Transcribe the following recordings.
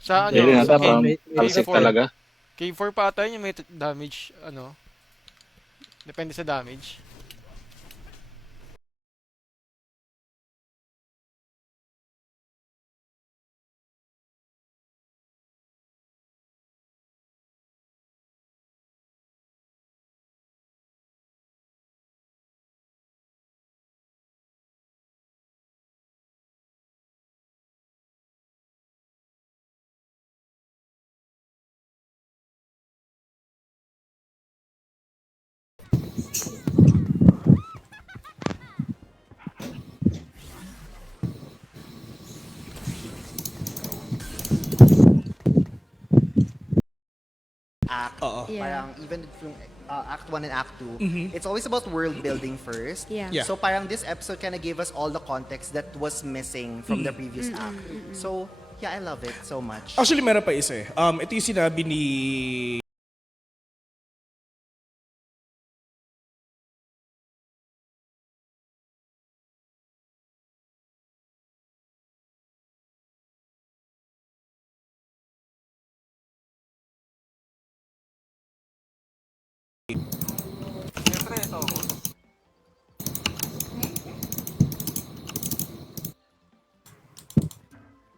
Sa Hindi, Hindi ano, nata, sa may, parang may, may talsik K4. reaction. talaga. K4 pa ata yun yung may damage, ano, depende sa damage. Act, Oo. Yeah. parang even from Act 1 and Act 2, it's always about world building first. Yeah. Yeah. So parang this episode kind of gave us all the context that was missing from the previous act. So yeah, I love it so much. Actually, meron pa isa eh. Ito yung sinabi ni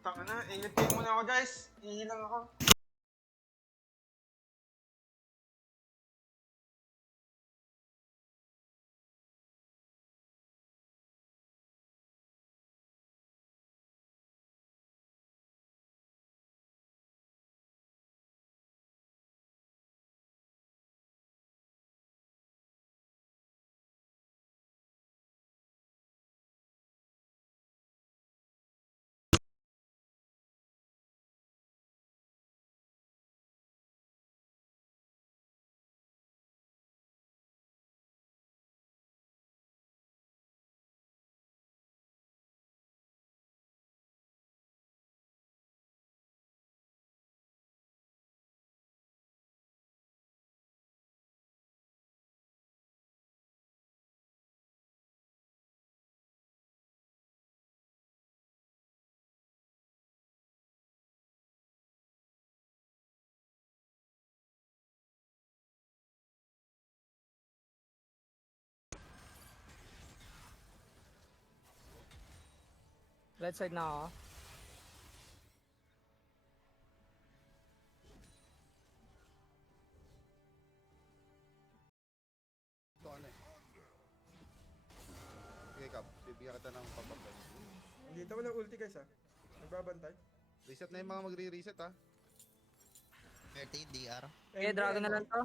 Taka na, ingat muna ako guys. Ihilang ako. Right side na ako. Okay, Kap. Bibigyan kita ng papapel. Dito mo ng ulti guys ha. Nagbabantay. Reset na yung mga magre-reset ha. 30 DR. Okay, dragon na lang to.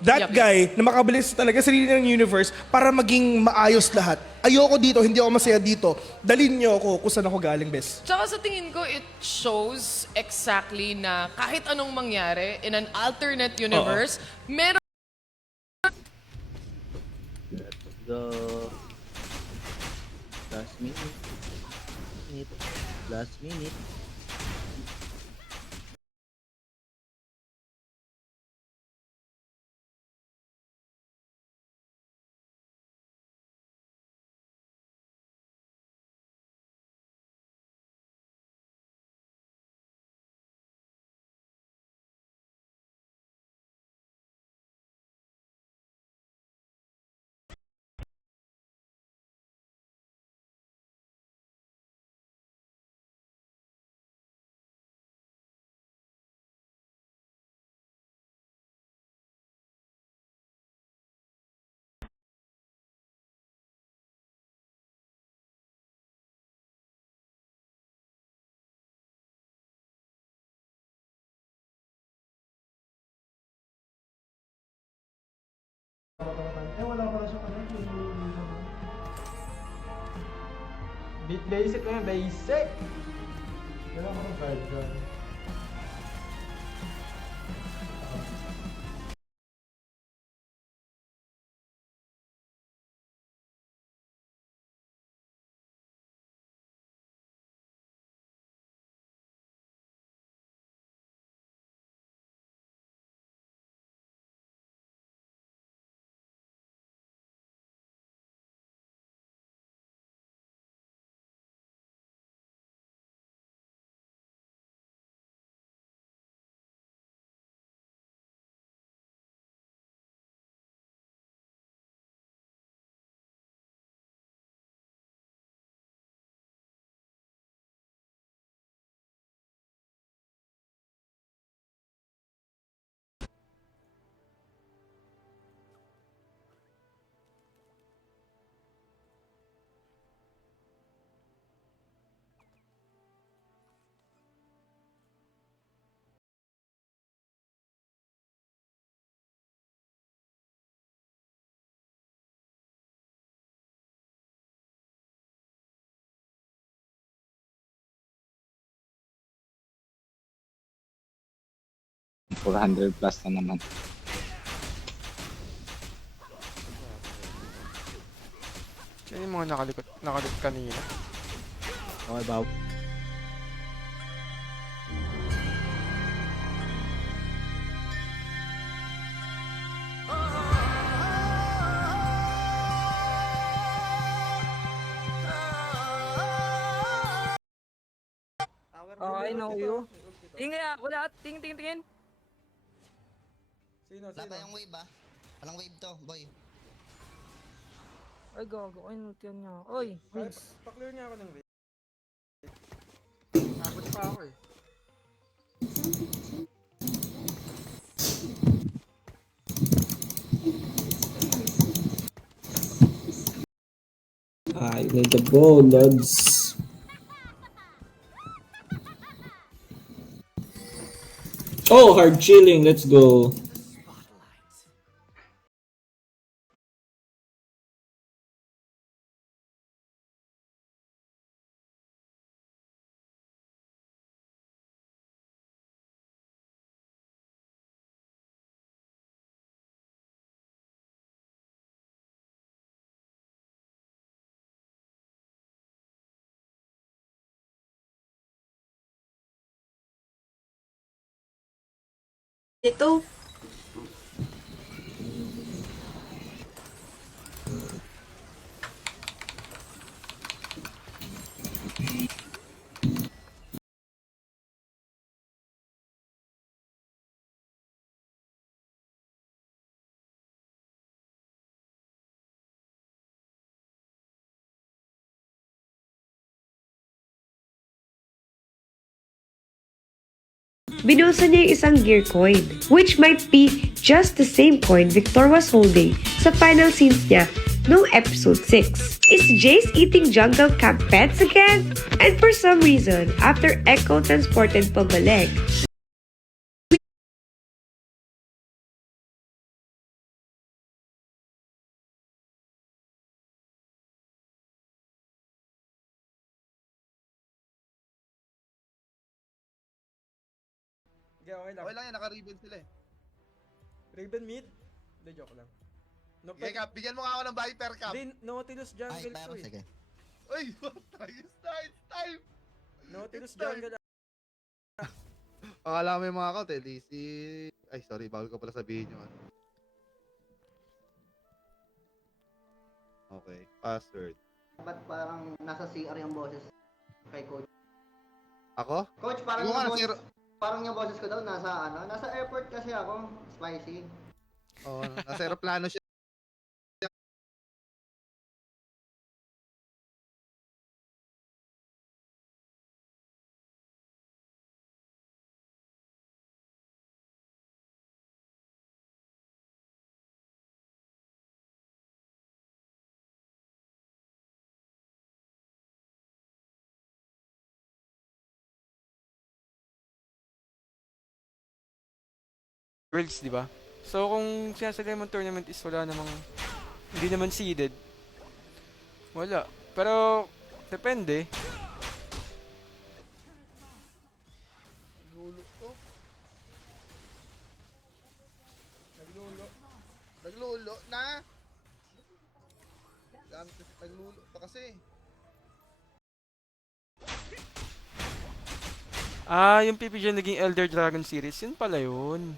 that guy na makabilis talaga sa sarili ng universe para maging maayos lahat. Ayoko dito, hindi ako masaya dito. Dalhin niyo ako kung saan ako galing, bes. Tsaka sa tingin ko, it shows exactly na kahit anong mangyari in an alternate universe, meron Let's go. Last minute. Last minute. Basic na yan, basic! Wala ko ng card dyan. 400 plus na naman. Yan yung mga nakalikot kanina. Okay ba? Oh, I know you. Tingin wala. Tingin. Wala pa yung wave ah. Walang wave to, boy. Ay, gago. Ay, nutiyan niya. Oy, Migs. Pa-clear niya ako ng wave. Nakot pa ako eh. I need the ball, lads. Oh, hard chilling. Let's go. Ito. Binulsa niya yung isang gear coin, which might be just the same coin Victor was holding sa final scenes niya noong episode 6. Is Jace eating jungle camp pets again? And for some reason, after Echo transported pabalik, Okay lang. Okay lang yan, naka-ribbon sila eh. Raven mid? Hindi, joke lang. No, Okay, Cap, bigyan mo nga ako ng Viper, Cap. Hindi, Nautilus Ay, jungle pero to eh. sige. Uy, it's time! Nautilus It's time. jungle. Akala mo yung mga account eh, DC... Ay, sorry, bawal ko pala sabihin yun. Okay, password. Ba't parang nasa CR yung boses kay Coach? Ako? Coach, parang yung boses ko daw nasa airport kasi ako, spicy. Oo, nasa aeroplano siya. Worlds, di ba? So, kung sinasagay mong tournament is wala namang, hindi naman seeded, wala. Pero, depende. Naglulo na! Naglulo pa kasi. Ah, yung PPG naging Elder Dragon series, yun pala yun.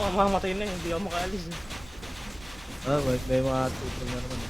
mamamatay na, hindi ako makaalis. May mga tutol na naman.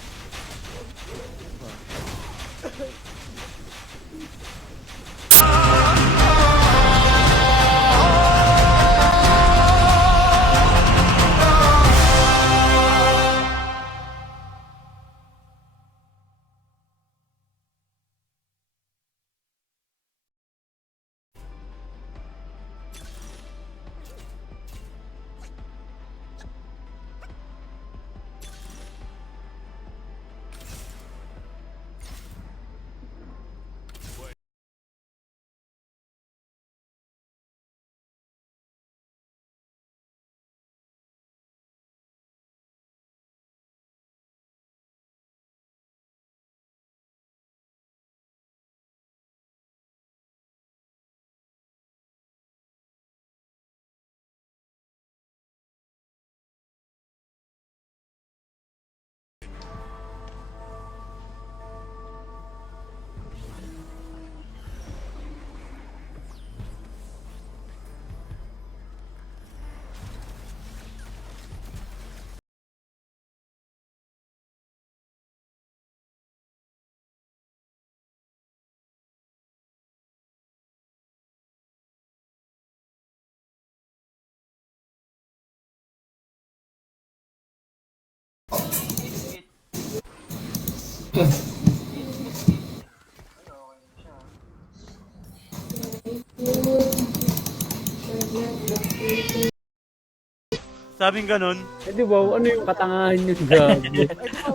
Sabing ganun. Di ba, ano yung katangahan nyo? Gabi.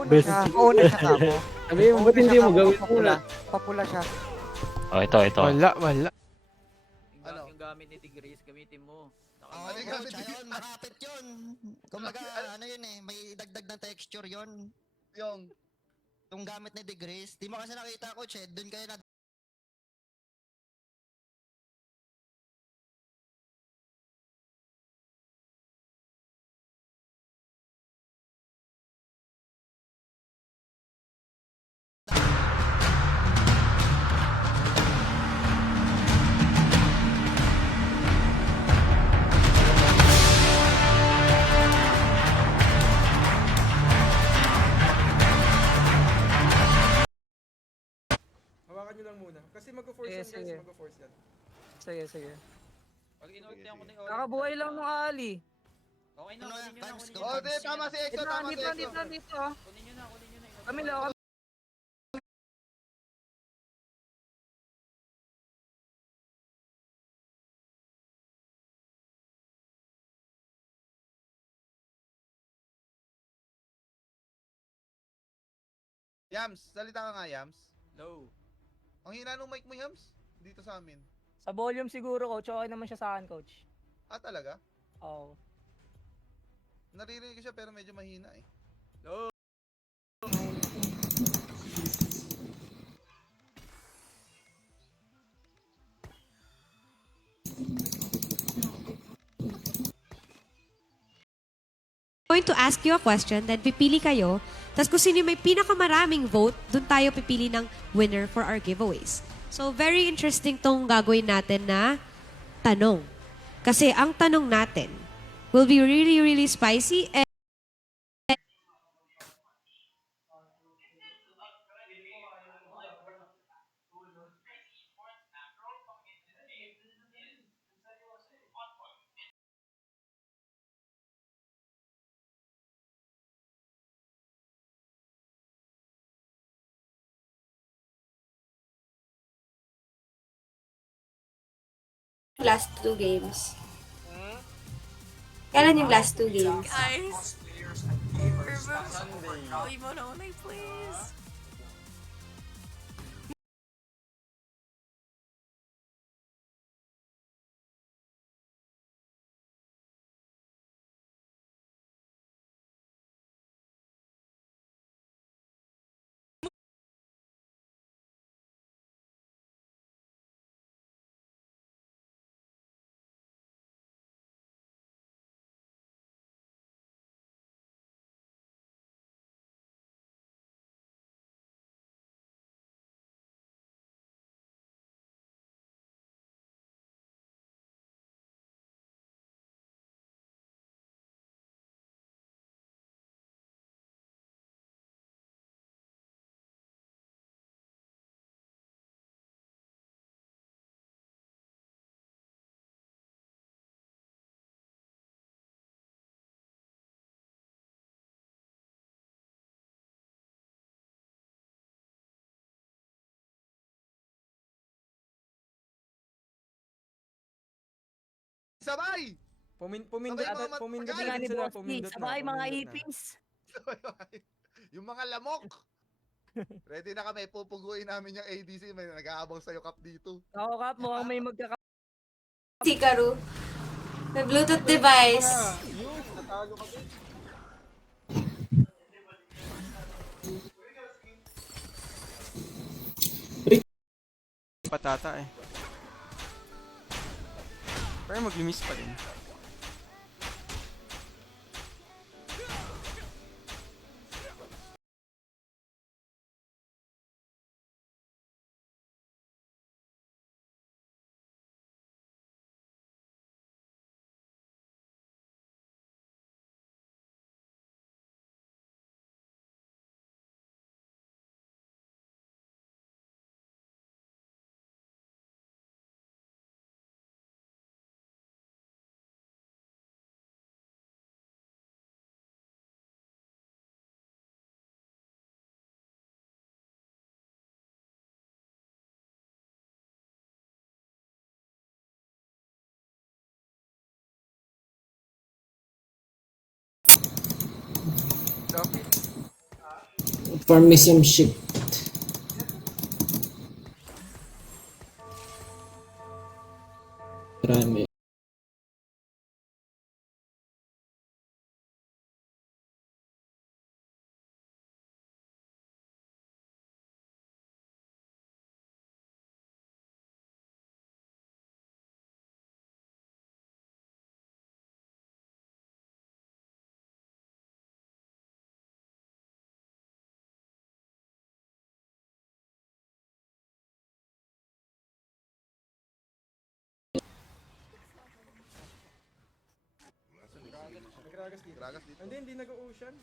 Best. Una siya kamo. Sabi mo, ba't hindi mo gawin muna? Papula siya. Oh, ito. Wala, wala. Yung gamit ni Tigris, gamitin mo. Oo, coach, ayun, makapit yun. Kumbaga, ano yun eh, may dagdag na texture yun. Yung gamit ni Degrees. Di mo kasi nakita, coach eh, dun kayo na... Hawakan nyo lang muna. Kasi mag-force yan, guys. Mag-force yan. Sige. Kakabuhay lang nung Ali. Okay na, times go. Oh, di, tama si Exo, tama si Exo. Dito. Kami lang. Yams, salita ka nga, Yams. No. Ang hina nung mic mo, Yams. Dito sa amin. Sa volume siguro, coach. Okay naman siya sa akin, coach. Ah, talaga? Oo. Naririnig ko siya pero medyo mahina eh. Going to ask you a question, then pipili kayo. Tapos kung sino yung may pinakamaraming vote, dun tayo pipili ng winner for our giveaways. So, very interesting tong gagawin natin na tanong. Kasi ang tanong natin will be really, really spicy and last 2 games. Kailan yung last 2 games? Guys, leave mo na please. Sabay! Pumindot Sabay, mga pumindot magaling na ni sila, Boss D. pumindot na. Sabay mga pumindot na. ipis. Yung mga lamok! Ready na kami, pupuguin namin yung ADC. May nag-aabang sa'yo, Kap, dito. Ako Kap, mukhang may magkaka... Hikaru. May Bluetooth device. Patata eh. Pero mag-miss pa rin. Lucky. Farm me some shit. Marami. Gragas dito. Hindi nag-ocean.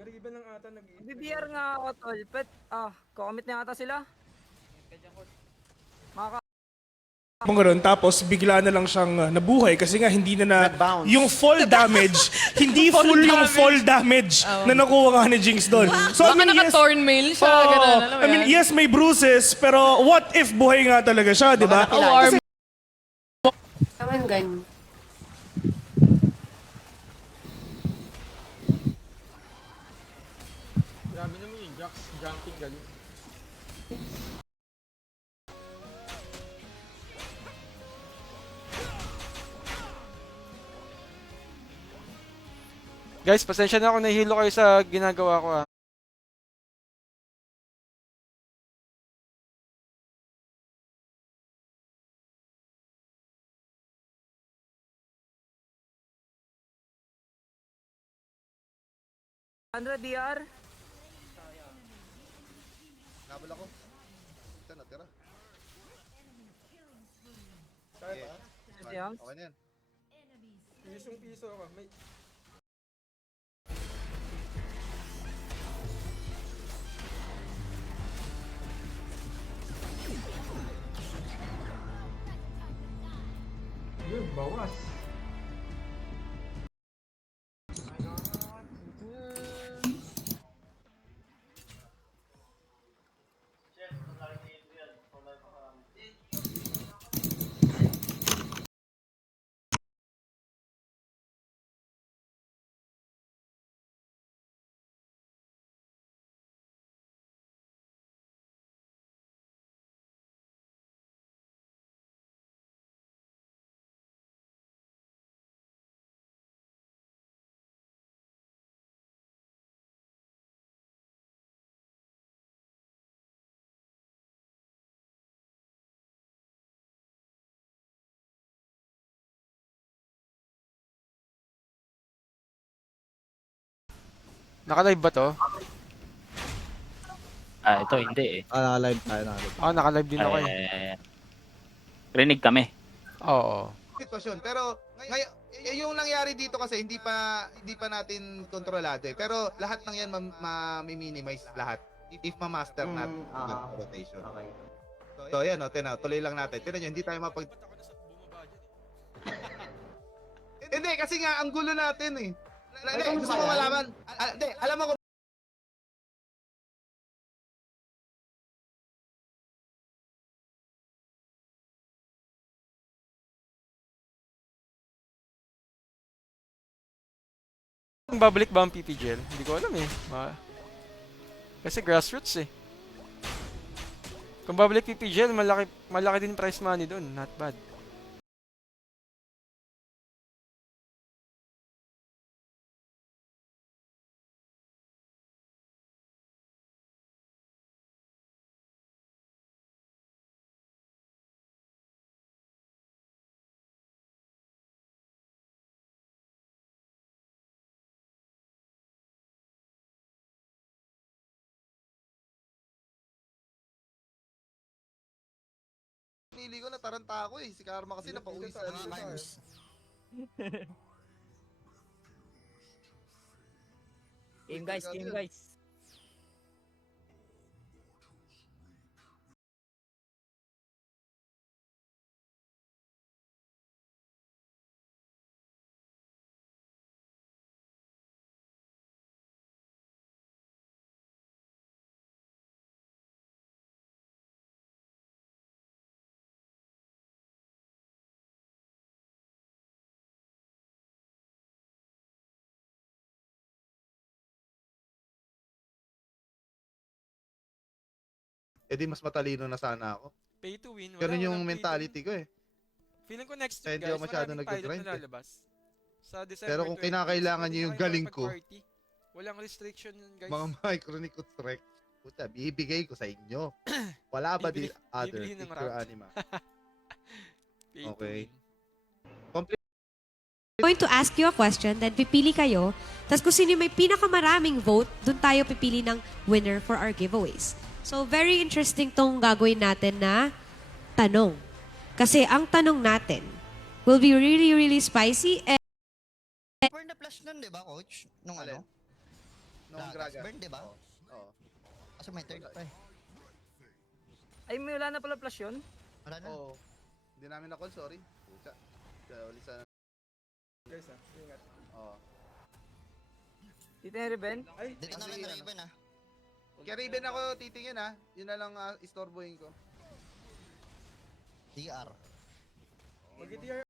Yung ribbon lang ata nag BBR nga ako tol. Pet, comment na yata sila. Mga ganun, tapos bigla na lang siyang nabuhay kasi nga hindi na Nag-bounce. yung fall damage, hindi full yung fall damage na nakuha nga ni Jinx doon. So Baka naka-torn mail siya, Oo, ganun, alam mo I mean, yan? yes, may bruises, pero what if buhay nga talaga siya, di ba? Alarm. Naman ganun. Grabe naman yung Jax jumping galing. Guys, pasensya na ako nahihilo kayo sa ginagawa ko ah. Andra DR. Nabal ako. Ito, natira. Kaya ba? Yan. Okay na yan. Pisong-piso ako. May... Yun, bawas. Naka-live ba to? Ito hindi eh. Naka-live tayo, naka-live. Naka-live din ako eh. Rinig kami. Oo. Sitwasyon. Pero ngayon, yung nangyari dito kasi hindi pa natin kontrolado eh. Pero lahat ng yan ma-minimize lahat if ma-master natin yung rotation. Okay. So yan tuloy lang natin. Tingnan nyo, hindi tayo Hindi kasi nga ang gulo natin eh. Gusto mo malaman? Hindi, alam mo kung Kung babalik ba ang PPGL? Hindi ko alam eh. Kasi grassroots eh. Kung babalik PPGL, malaki din prize money doon. Not bad. Pinili ko na taranta ako eh. Si Karma kasi napauwi sa Virus. Game guys, game guys. Eh di mas matalino na sana ako. Pay to win. Ganun yung walang pay to mentality ko eh. win. Feeling ko next Kaya week hindi guys, ako masyado maraming pilot nag-grind na eh. lalabas. Sa December Pero kung 20, kinakailangan pwede nyo yung kayo galing ko, makipag-party. Walang restriction yun guys. mga micronic trek, puta, bibigay ko sa inyo. Wala ba di other bibili ng picture route. anima? Pay to Okay. win. Going to ask you a question, then pipili kayo. Tapos kung sino yung may pinakamaraming vote, dun tayo pipili ng winner for our giveaways. So, very interesting tong gagawin natin na tanong. Kasi ang tanong natin will be really, really spicy and Burn na flash nun, di ba, coach? Nung Alin? ano? Nung Gragas. Gragas. Burn, di ba? Oo. Kasi may third pa eh. Ay, may wala na pala flash yun. Wala na. Oo. Hindi namin na-call, sorry. Puta. Ulit sa... Guys ingat. Oo. Dito yung Riven. Dito na lang na Raven ah. Kaya Raven ako titingin ha. Yun na lang istorbohin ko. DR. Mag-DR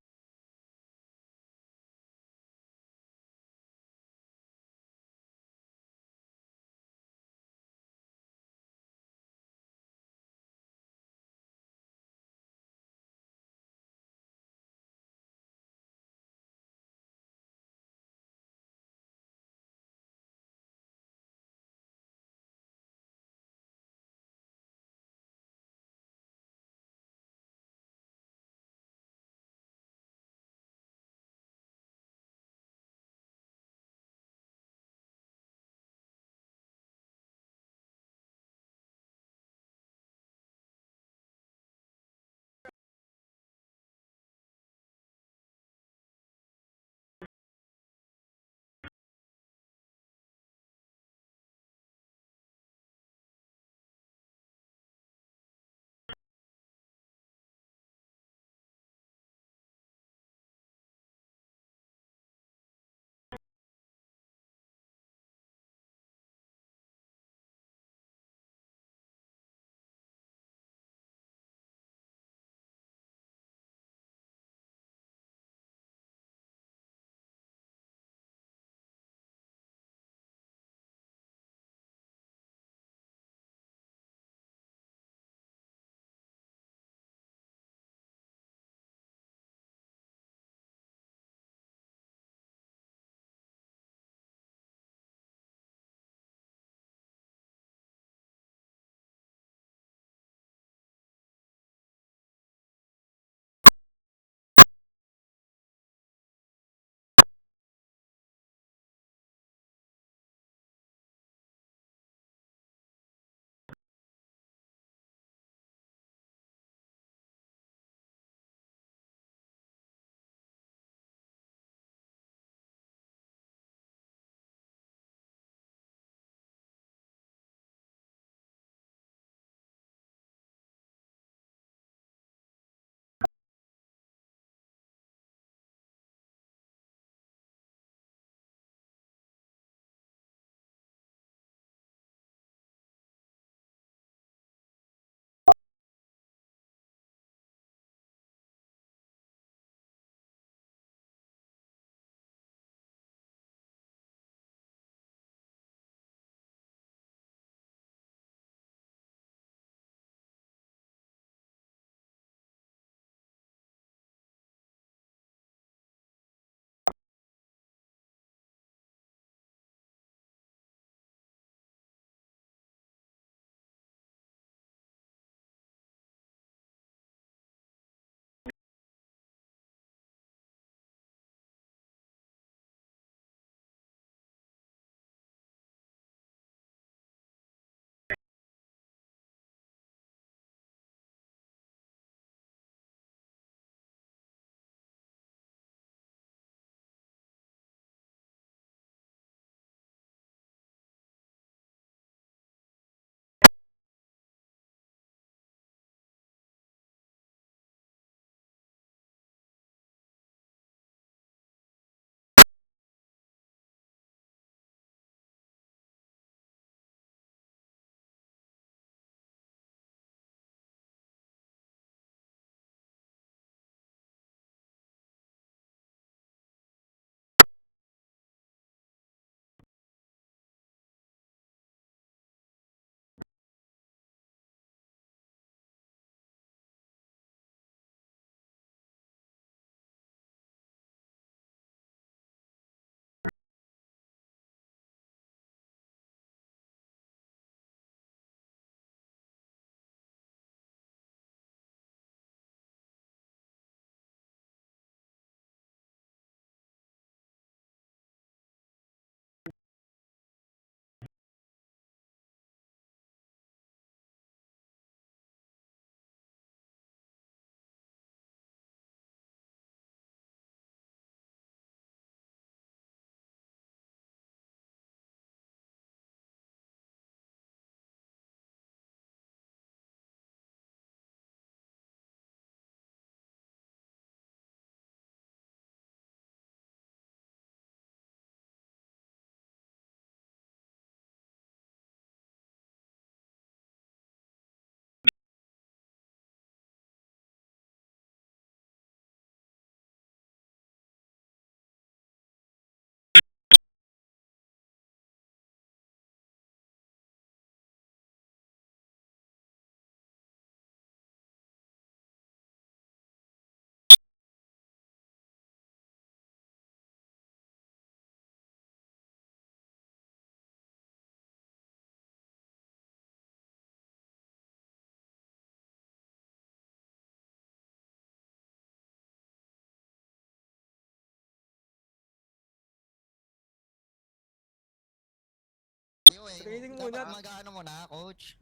Training muna. Dapat mag-ano mo na, coach.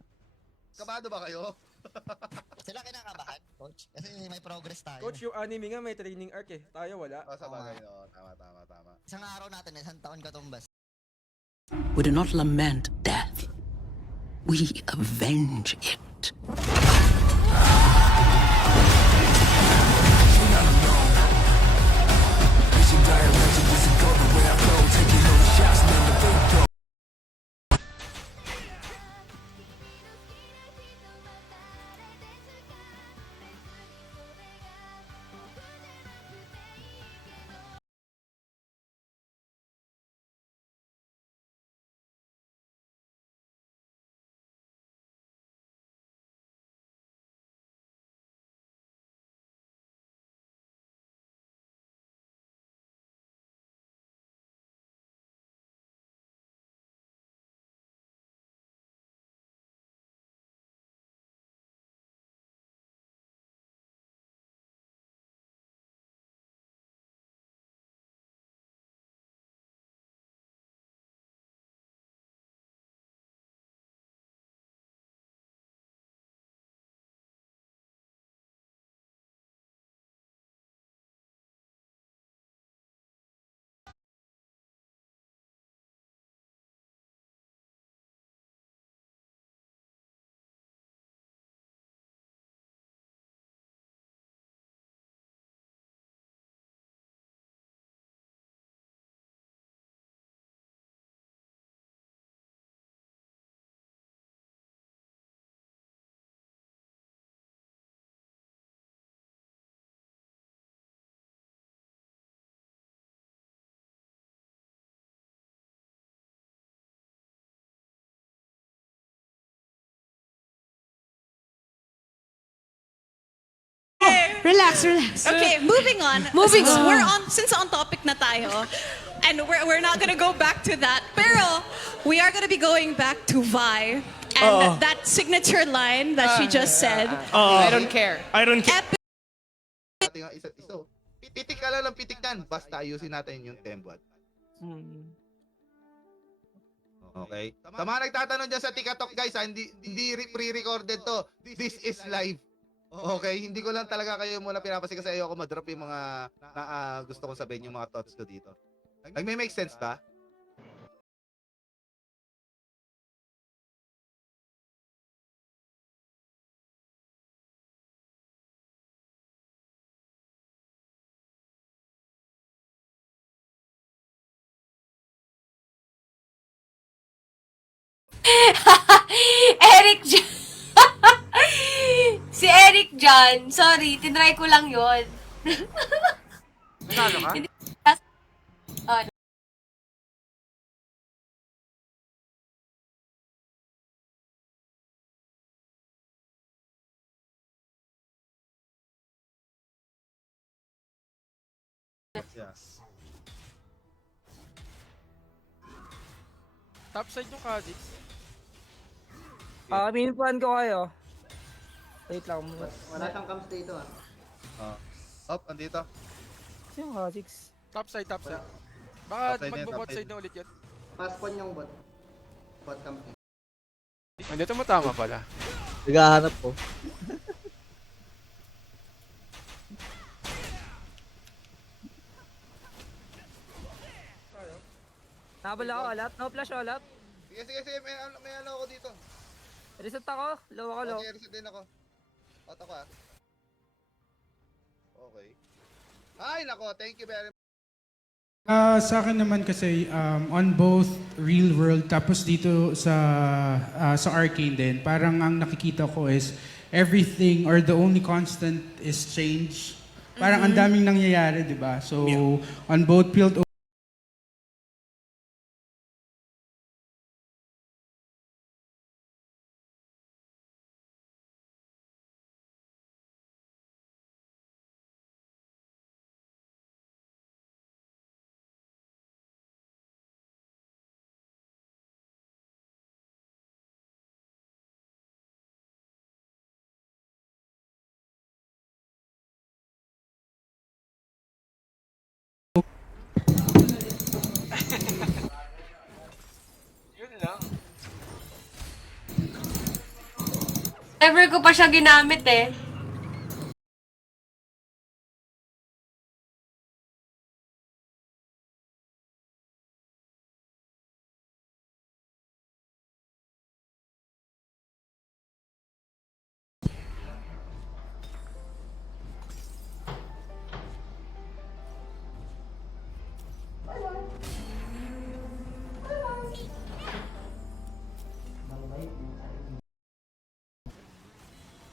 Kabado ba kayo? Sila kinakabahan, coach. Kasi may progress tayo. Coach, yung anime nga may training arc eh. Tayo wala. Sa bagay, no. Tama. Isang araw natin, isang taon katumbas. We do not lament death. We avenge it. Relax, relax. Okay, moving on. Moving since on. Since on topic na tayo, and we're not gonna go back to that. Pero we are gonna be going back to Vi and that signature line that she just said. I don't care. I don't care. Epic. Ating ang isa't isa. Pitik ka lang ng pitik yan. Basta ayusin natin yung tembot. Okay? Sa mga nagtatanong dyan sa TikTok guys, hindi pre-recorded to. This is live. Okay, hindi ko lang talaga kayo muna pinapasi kasi ayoko ma-drop yung mga gusto kong sabihin, yung mga thoughts ko dito. Nagme-make sense ba? Eric John. Si Eric John. Sorry, tinry ko lang yon. Nanalo ka? Hindi. Yes. Top side yung Kha'Zix. Minupuan ko kayo. Wait lang. Wala siyang camps dito Up, andito. Kasi yung Kha'Zix. Top side. Top Baka side na yan, magbo-bot top side. side na ulit yun. Paspon yung bot. Bot camp. Andito mo tama pala. Naghahanap po. Nabala ako, alap. No flash, alap. Sige, may ano ako dito. Reset ako. Low ako, low. Okay, reset din ako. Auto ka. Okay. Ay, nako, thank you very much. Sa akin naman kasi on both real world tapos dito sa Arcane din, parang ang nakikita ko is everything or the only constant is change. Parang ang daming nangyayari, 'di ba? So on both field Never ko pa siya ginamit eh.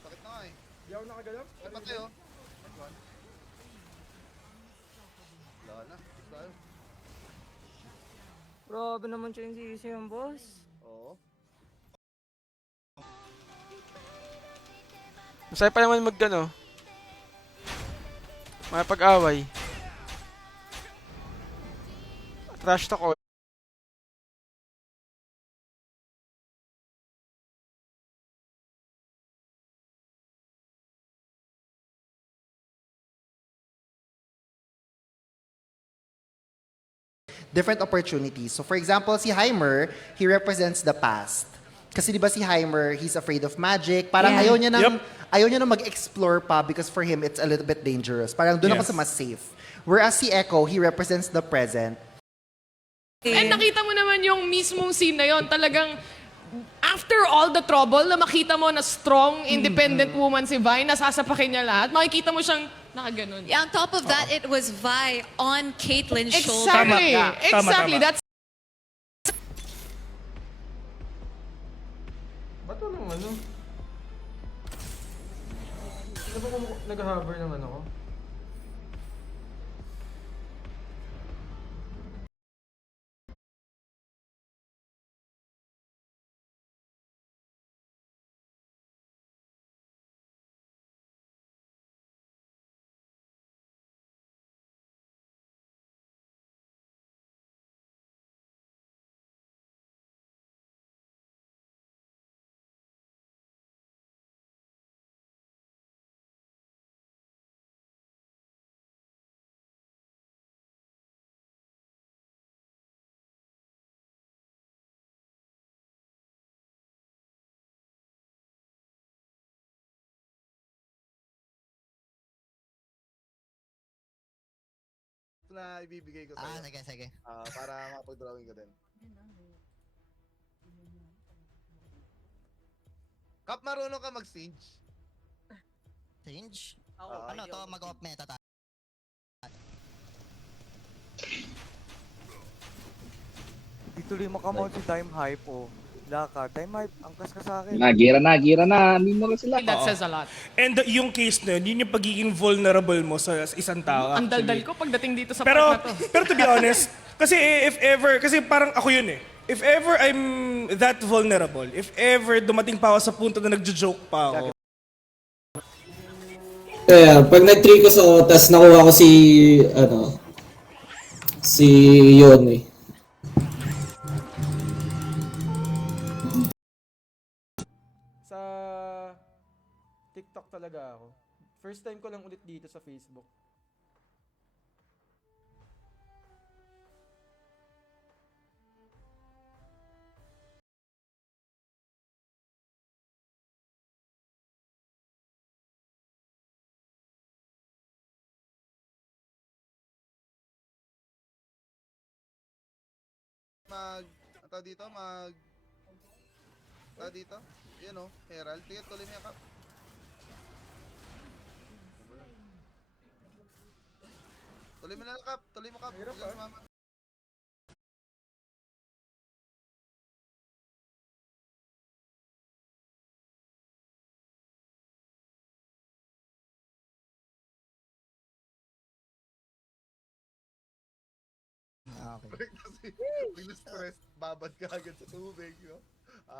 Bakit na nga eh? Di ako nakagalaw? Ay, patay oh. Wala na. Tayo. Grabe naman siya yung sisi yung boss. Oo. Masaya pa naman mag-ano. Makipag-away. Trash talk all. Different opportunities. So for example, si Heimer, he represents the past. Kasi di ba si Heimer, he's afraid of magic. Parang Yeah. ayaw niya nang mag-explore pa because for him, it's a little bit dangerous. Parang doon ako Yes. sa mas safe. Whereas si Echo, he represents the present. And nakita mo naman yung mismong scene na yon, talagang after all the trouble na makita mo na strong, independent woman si Vi, nasasapakin niya lahat, makikita mo siyang nakaganon. Yeah, on top of that, it was Vi on Caitlyn's shoulder. Exactly. Tama. Exactly. Tama. That's Ba't walang ano? Ano ba kung nag-hover naman ako? Na ibibigay ko sa'yo. Sige, sige. Para makapag-drawing ka din. Kap, marunong ka mag-stage? Change? Oo. Ano to, mag-off meta tayo. Di tuloy makamount si Time Hype oh. Laka, Time Hype, angkas ka sa akin. Gira na. Hindi mo na sila. that says a lot. And yung case na yun yung pagiging vulnerable mo sa isang tao. Ang daldal actually. ko pagdating dito sa Pero, part na to. pero to be honest, kasi if ever, kasi parang ako yun eh. If ever I'm that vulnerable, if ever dumating pa ako sa punto na nagjo-joke pa ako, Kaya, pag nag-3 ko sa tas nakuha ko si Yon eh. Sa TikTok talaga ako. First time ko lang ulit dito sa Facebook. Dito? Yan o, Herald. Sige, tuloy mo yan, Kap. Tuloy mo na lang, Kap. Tuloy mo, Kap. Huwag kang sumama. Okay. Kasi, pag na-stress, babad ka agad sa tubig, no?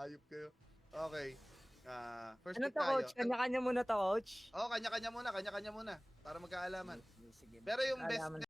Ayop kayo. Okay. First Ano pick to, tayo. coach? Kanya-kanya muna to, coach. Oo, kanya-kanya muna. Para magkaalaman. Sige. Pero yung best Alaman